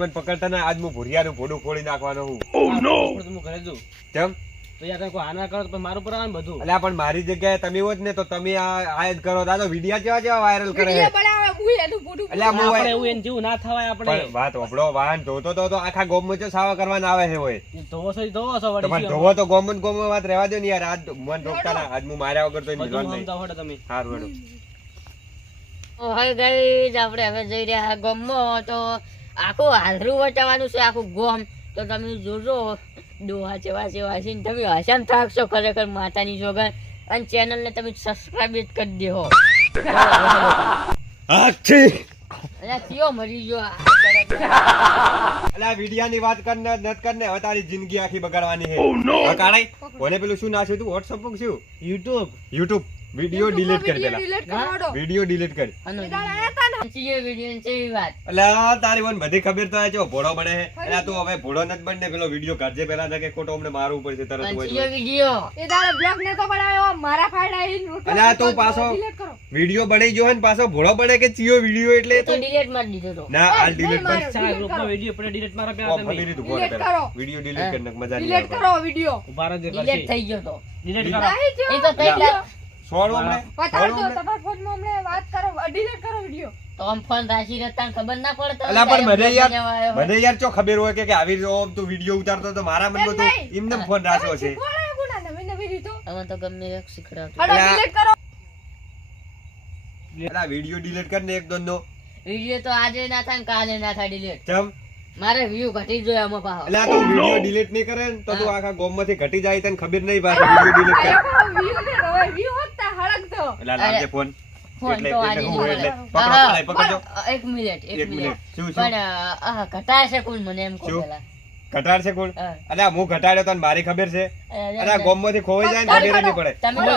મને પકડતા ના આજ હું ભુરિયાનું ભોડું ફોડી નાખવાનો હું. Oh no. હું ઘરે જઉં. કેમ? તો યાર કોઈ આના કરો તો મારું પર આવે બધું. અલ્યા પણ મારી જગ્યાએ તમે હોત ને તો તમે આ જ કરો. દાદો વિડિયા કેવા વાયરલ કરે. વિડિયો બનાવે હું એનું ફોટો. અલ્યા આપણે એવું એન જેવું ના થવાય આપણે. પણ વાત ઓબળો વાહન ધોતો તો આખા ગોમમાં જો સાવા કરવાના આવે છે હોય. ધોવો છો તો વળી. પણ ધોવો તો ગોમમાં વાત રહેવા દો ને યાર. આજ મન રોકતા ના. આજ હું માર્યા વગર તો નિર્વાણ નહીં. તમે હારું હેડો. હવે ગાઈસ આપણે હવે જઈ રહ્યા ગામમાં તો આખું હાલરું વટાવવાનું છે આખું ગામ. તો તમે જોજો ડોહા જેવા છે ને તમે હસમ થાકશો ખરેખર માતાની સોગન. અને ચેનલ ને તમે સબસ્ક્રાઇબ જ કરી દેહો. આછી અલ્યા કયો મરી ગયો અલ્યા વિડિયાની વાત કરને નત કરને. હવે તારી જિંદગી આખી બગાડવાની છે. હવે કાઢાઈ કોને પેલું શું નાખ્યું તું WhatsApp પર શું YouTube વિડિયો ડિલીટ કરી દેલા. વિડિયો ડિલીટ કરી. વિડિયો છે વાત. અલ્યા તારી વન બધી ખબર તો છે ભોળો બને છે. અલ્યા તું હવે ભોળો નત બનને પેલો વિડિયો કાઢજે પેલા કે ખોટો અમને મારવું પડશે તરત હોય. વિડિયો એ દાડે બ્લોગ ને તો બનાવ્યો મારા ફાયડા ઈન. અલ્યા તું પાછો વિડિયો બનાવી જો ને પાછો ભોળો બને કે ચિયો વિડિયો એટલે તો ડિલીટ મારી દીધો તો. ના હાલ ડિલીટ કર. ગ્રુપનો વિડિયો પર ડિલીટ મારા પે તમે ડિલીટ કરો. વિડિયો ડિલીટ કરી નાખ. મજા નહીં ડિલીટ કરો વિડિયો. ઉભારો જે ડિલીટ થઈ ગયો તો. ડિલીટ કરો. એ તો થઈ ગયો. છોડો અમને. બતાડો તમારા ફોનમાં અમને વાત કરો ડિલીટ કરો વિડિયો. તો આમ ફોન રાશી રતા ખબર ના પડે. અલા પણ મને યાર ચો ખબર હોય કે આવી જો તું વિડિયો ઉતારતો તો મારા મનમાં તો એમને ફોન રાખ્યો છે. હવે તો ગમે એક શીખડાવતો. ડિલીટ કરો. અલા વિડિયો ડિલીટ કર ને એક દોનો. વિડિયો તો આજે ના થાય ને કાલે ના થાય ડિલીટ. કેમ? મારે વ્યૂ ઘટી જોય આમાં પાહો. અલા તું વિડિયો ડિલીટ નહીં કરે ને તો તું આખા ગોમમાંથી ઘટી જાય તને ખબર નહીં પાછો વિડિયો ડિલીટ કર. વ્યૂ હોતા હળગતો. અલા લાવજે ફોન. ફોન તો આજે પકડજો. એક મિનિટ શું પણ આ ઘટાશે કોણ મને એમ કહો પેલા. ઘટાડશે કોણ? અલ્યા હું ઘટાડ્યો તને મારી ખબર છે. અલ્યા ગોમમાંથી ખોવાઈ જાય ને ખબર નહીં પડે.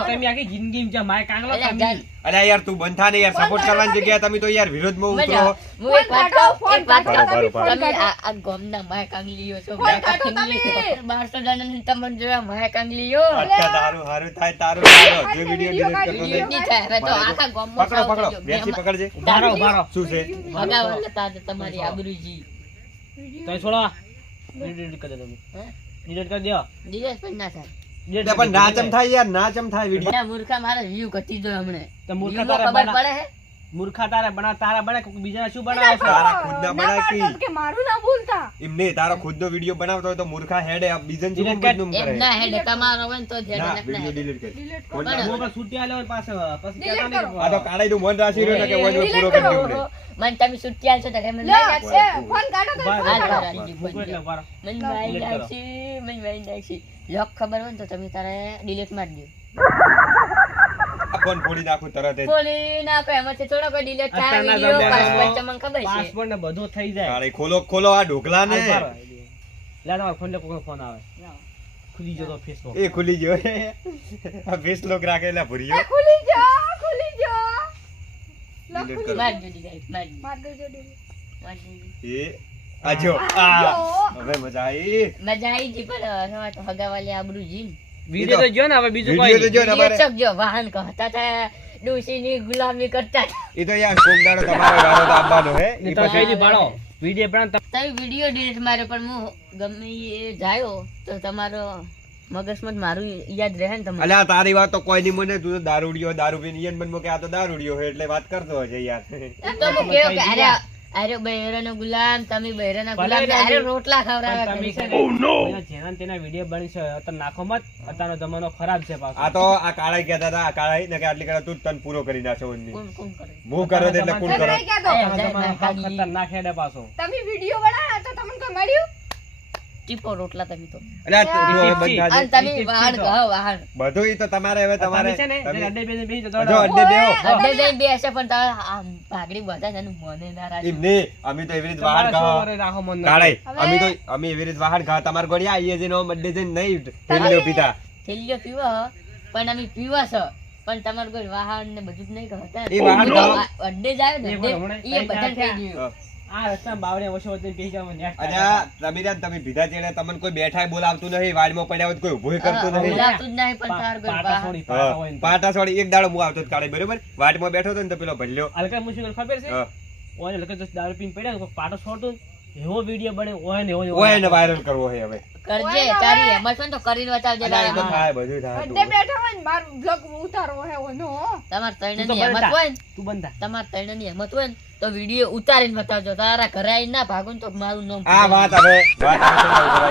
તમે આખી જિંદગી માં માય કાંગલો તમે. અલ્યા યાર તું બંધ થા ને યાર. સપોર્ટ કરવાની જગ્યાએ તમે તો યાર વિરોધમાં ઉતરો. હું એક વાત કહું તમે આ ગોમના માય કાંગલીઓ છો. 1200 જણાને તમને જોયા માય કાંગલીઓ. તારું હારું થાય તારું જો વિડિયો ડિલીટ કરતો નહીં થાય. હવે તો આખા ગોમમાં પકડો બેસી પકડજે. ઉભારો શું છે? ભગાવલ તા તમારી આબરૂજી. તો છોડો. ડિલીટ કરી દો તમે. ડિલીટ કરી દો. ડિલીટ પણ ના થાય. પણ નાચમ થાય યાર નાચમ થાય વિડિયો. મૂર્ખા મારા વ્યૂ ઘટી જોય હમણે. તો મૂર્ખા ખબર પડે હે. મૂર્ખા તારે બના તારા બને કોઈ બીજાના શું બનાવે છે? તારા ખુદના બનાય કે મારું ના ભૂલતા. એમ નહીં તારો ખુદનો વિડિયો બનાવતો હોય તો મૂર્ખા હેડે આ બીજન જીવન બદનામ કરે. એમ ના હેડ તમારો હોય તો ધ્યાન ના રાખના. વિડિયો ડિલીટ કર. હું પણ છૂટી આલ્યો પાસે પછી કહેતા નહીં. આ તો કાળાઈ નું મન રાશી રહ્યો ને કે ઓય પૂરો કરી દઉં. મન તમે સુટ્ટી આલશો તો એમ લઈ નાખશે. ફોન કાઢો તો એટલે ઉભારો. મન મારી નાખશી. લોક ખબર હોય ને તો તમે તારે ડિલીટ મારી દો. આ ફોન ફોડી નાખું તરત જ. ફોડી નાખો એમાંથી થોડો કોઈ ડિલીટ થાય વિડિયો પાસવર્ડ તમને ખબર છે. પાસવર્ડ ને બધું થઈ જાય. કાળાઈ ખોલો આ ઢોકલા ને. લે તમારો ફોન લે કોઈ ફોન આવે. ખુલી ગયો તો ફેસબુક. એ ખુલી ગયો. આ ફેસ લોક રાખેલા ભૂરિયો. ખુલી ગયો. ડિલીટ કરો. માર દો ડિલીટ માર દો એ આજો આ હવે મજા આવી. મજા આવી જી પણ હવે તો હગાવાલે આબરૂજી. વિડિયો તો જો ને હવે બીજું વિડિયો તો કોઈ જો ને અમારે. જો વાહન કહતા હતા ડોશીની ગુલામી કરતા હતા. એ તો યાર કોક દાડો તમારો વારો તો આવવાનો હે. નહીં તો કઈ દી પાડો વિડિયો પણ તમે વિડિયો ડિલીટ માર્યો પણ હું ગમે એ જાયો તો તમારો મગજમાં મારું યાદ રહે ને તમને. અલ્યા તારી વાત તો કોઈ નહીં મને. તું તો દારૂડિયો દારૂ પીને ઈયન મનમાં કે આ તો દારૂડિયો છે એટલે વાત કરતો હશે યાર. તો હું કેવો કે અરે બહેરાનો ગુલામ તમે બહેરાના ગુલામ ને અરે રોટલા ખવડાવે તમે છે. જેના તેના વિડિયો બની છે અત્યારે નાખો મત. અત્યારનો જમાનો ખરાબ છે પાછો. આ તો આ કાળાઈ કહેતા હતા. આ કાળાઈ ને કે આટલી કરે તું તન પૂરો કરી નાખ્યો એમની. કોણ કરે હું કરે એટલે કોણ કરે? અત્યારનો જમાનો ખતરનાક હેડે પાછો. તમે વિડિયો બનાવ્યા તો તમને કોઈ મળ્યું? ટીપો રોટલા તમે તો અલ્યા તું હવે બંધ અને થાજે. તમે વાહન કહો વાહન બધું ઈ તો તમારે હવે તમારે તમે છે ને તમે- અડ્ડે બેસી તો જો દોડો. અડ્ડે બેહો. અડધે જઈને બેસે પણ તમે આમ ભાગડી બધા છે ને મને ના રાખે. એમ નહીં અમે તો એવી રીતે વાહન તમારે ખાવા. શું કરે રાખો મન નથી. કાળાઈ અમે એવી રીતે વાહન ખાવા. તમારે ગોળી આવીએ જઈને આમ અડ્ડે જઈને નહીં થેલીઓ પીતા. થેલીઓ પીવા પણ અમે પીવા છે પણ તમારું કોઈ વાહન ને બધું જ નહીં કહતા. એ વાહન ખાવા. અડધે જાય ને એ પણ હમણાં એ બધા થઈ ગયું. આ રસ્તામાં બાવળિયા ઓછો વચ્ચે બેસી જાવ ને next અલ્યા તમે રહ્યા ને તમે ભીધા ચેડે તમને કોઈ બેઠાય બોલાવતું નહીં. વાડમાં પડ્યા હોય તો કોઈ ઊભું કરતું નહીં. બોલાવતું જ નહીં પણ તાર કોઈ પાટા વાહન. છોડી પાટા હોય ને. પાટા છોડી એક દાડો હું આવતો કાળે બરોબર વાડમાં બેઠો હતો ને તો પેલો ભલ્યો. હલકા મુશ્કેલ ખબર છે હા. ઓને લગે તો દારૂ પીને પડ્યા ને પાટો છોડતો એવો વિડીયો બને ઓય ને ઓય એને વાયરલ કરવો છે હવે. કરજે તારી હેમત હોય ને તો કરીને બતાવજે અલા એ તો તારા. થાય, બધું થાય. બધે બેઠા હોય ને બાર બ્લોગ ઉતારવો હે ઓનો. તમાર તું તો ત્રણની હેમત બનતા. હોય ને તું બનતા તમાર ત્રણની હેમત હોય ને તો વિડીયો ઉતારીને બતાવજો. તારા ઘરે આવીને ના ભાગો ને તો મારું નામ આ વાત હવે વાત હવે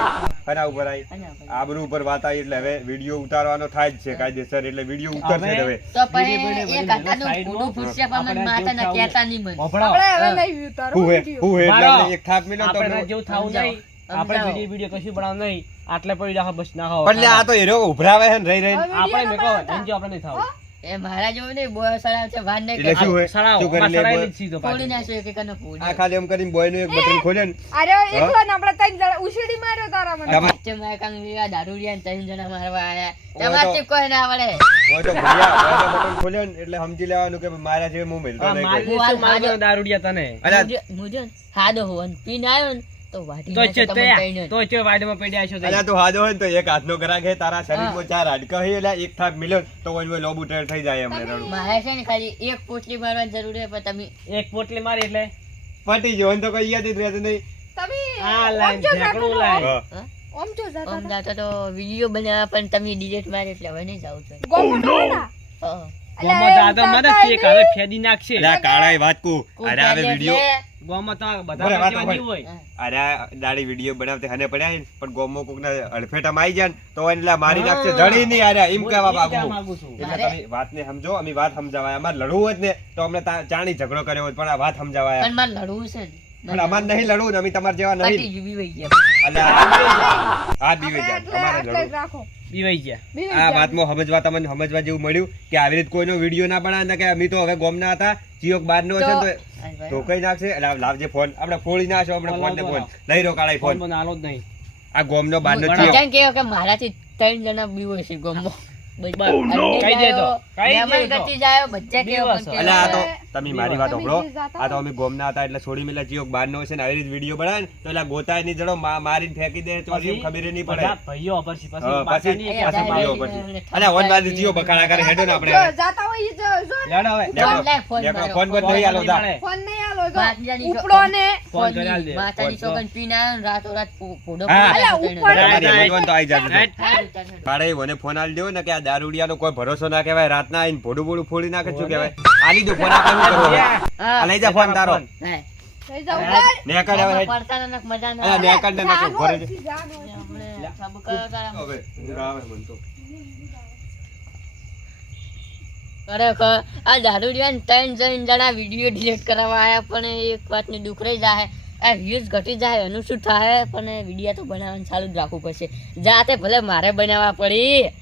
શેના ઉપર આવી? આના ઉપર. આબરૂ ઉપર વાત આવી એટલે હવે વિડીયો ઉતારવાનો થાય જ છે કાયદેસર, એટલે વિડીયો ઉતરશે જ હવે. તો વિડીયો પછી બને એક બને હાથાનું સાઈડમાં. ફૂડું ફૂટશે પણ આપણે મને માથાના જેવું કહેતા નહીં મને. મોફળો આપણે હવે હા. નહીં ઉતારો હું હે વિડીયો. હું હે એટલે મારો. આપણે એક થાપ મિલો તો આપણે જેવું થાવું નહીં. આપણે સમજાવો. વિડીયો કશું બનાવ નહીં. આટલે પડી રાખો બસ ના ખાઓ. પણ લે આ તો હીરો ઉભરાવે છે ને રહી રહી. હવે આપણે વિડીયો મેકો ના એમ જો આપણે નહીં થાવું. એ મારા જેવું નહીં બોય સડાવ છે વાર નહીં એટલે શું હોય? સડાવો. શું કરી આમાં લે સડાઈ બોય? જ સીધો ફોડી પાછો. નાખ્યો એક એકનો આ ફોડી. ખાલી એમ કરીને બોય નું એક બટન ખોલે ને અરે એકલો ને આપણે ત્રણ જણા ઉછીડી માર્યો તારા મને. તમારે વચ્ચે મારા કામ વિવા દારૂડિયા ને ત્રણ જણા મારવા આયા. ઓય તો- તમારથી કોઈ ના આવડે. બોય તો ભૈયા બટન ખોલે ને એટલે સમજી લેવાનું કે મારા જેવું હું મિલતો આ નહીં મારી કોઈ. શું મારવાનો દારૂડિયા તને? અલા મુજો ને હાદો હોન પીને આવ્યો ને તો વાઢી તો નાખે છે તમને કહીને. તો છે વાડીમાં પડ્યા છો અલા તું હાજો હોય ને તો એક હાથનો ગ્રાહક હે, તારા શરીરમાં ચાર હાડકા હે, એટલે એક થાપ મિલ્યો ને તો ઓય લોબુ ટેર થઈ જાય એમને રડું. મારે છે ને ખાલી એક પોટલી મારવાની જરૂર છે પણ તમે એક પોટલી મારી એટલે પટી ગયો ને તો કઈ યાદ જ રહેતું નહીં. તમે આ લાઈન ઓમ જો જાતા ઢેકણું તો. લાઈન. હા. ઓમ જો જાતા આમ તો. જાતો તો વિડીયો બનાવવા પણ તમે ડિલીટ મારી એટલે હવે નહીં જાવ છો. ગોમો તો હોય ના. હા. ગોમાં દાદા મને ચેક હવે ફેદી નાખશે. એટલે આ કાળાએ વાત કુ કોઈ અરે હવે કહેજે વિડીયો એટલે. ગોમાં તો આ બરાબર, બધા વાત જેવા હોય. નહીં હોય. અરે આ દાડી વિડીયો બનાવતે હને પડ્યા છે ને, પણ ગોમો કોકના અડફેટામાં આવી જાય ને તો એને લા મારી નાખશે, જડી નહીં અરે એમ હું કહેવા ઈ કહેવા માંગુ. માંગુ છું. એટલે તમે વાતને સમજો, અમે વાત સમજાવાય. અમારે લડવું હોત ને તો અમને ચાણી ઝઘડો કર્યો હોત, પણ આ વાત સમજાવાય. પણ મારે લડવું છે ને. પણ અમારે નહીં લડવું ને, અમે તમારા જેવા પતી નહીં. ગયું, બીવાઈ ગયા. અલ્યા આ બીવે જાય એટલે અમારે આટલે જ લડવું. રાખો. બીવાઈ ગયા. બીવી આ જાય. વાતમાં સમજવા તમને સમજવા જેવું મળ્યું કે આવી રીતે કોઈનો વિડીયો ના બનાવે ને કે અમે તો હવે ગોમના હતા, ચિયોક બહારનો હશે ને તો કઈ નાખશે. એટલે લાવજે ફોન, આપણે ફોડી નાખશો આપણે ફોન ને ફોન લઈ રહ્યો કાળા ફોન ફોન. મને આલો જ નહીં. આ ગોમનો બહારનો હું ચિયોક. બધાને કહ્યું કે મારાથી ત્રણ જણા બીવો છે ગોમો. કહી દે તો. કહી દે તો. ગતિ જાય બધા કેવો બીવો છો. પણ અલ્યા આ તો કેવો. તમે મારી વાત તમે સાંભળો. જે જાતા આ તો અમે ગોમના હતા એટલે છોડી મેલા ચિયોક બહારનો હશે ને આવી રીતે વિડીયો બનાવે ને તો એટલે ગોતાય નહીં જડો મારીને ફેંકી દે તો એમ ખબર નહીં પડે. બધા ભાઈઓ પર છે. પછી હા, પાછા પછી નહીં પાછા કહેતા. ભાઈઓ પછી. અલ્યા ઓન બાજુ ચિયો બકાડા કરે હેડો ને આપણે જો જાતા હોય ઈ જો જો ને. લેડો હવે. લેકડો, લે, ફોન લેકડો, મારો. ફોન બંધ નહીં આલો તા. મળે. ફોન નહીં આલો જો. માતાની ઉપડો ને ફોન કરી આલ દે. માતાની ફોન છોકન પીને આવ્યો ને રાતોરાત ફોડો હા. અલ્યા, ઉપર તમારી સમજવાનું તો આવી જાય. હેડ. કાળે મને ફોન આલી દેવો ને કે આ દારૂડિયાનો કોઈ ભરોસો ના કહેવાય. રાતના આવીને ભોડું બોડું ફોડી નાખે શું કહેવાય. આલી દો ફોન આપણે શું કરવો હવે? આ લઈ જા ફોન તારો. લઈ જાઓ ઉપર. નેકળ હવે. પડતા નથી, મજા ના અલ્યા આવે. નેકળ ને નાખો જાગો, ઘરે જ. જાગો. આપણે સાબુ કરો તારા. હવે ઊંઘ આવે મને તો. ખરેખર આ દારૂડિયાને ત્રણ જણા વિડીયો ડિલીટ કરાવવા આયા પણ એક વાતની દુઃખ રહી જાય. આ વ્યૂઝ ઘટી જાય એનું શું થાય પણ વિડીયો તો બનાવવાનું ચાલુ જ રાખવું પડશે. જાતે ભલે મારે બનાવવા પડી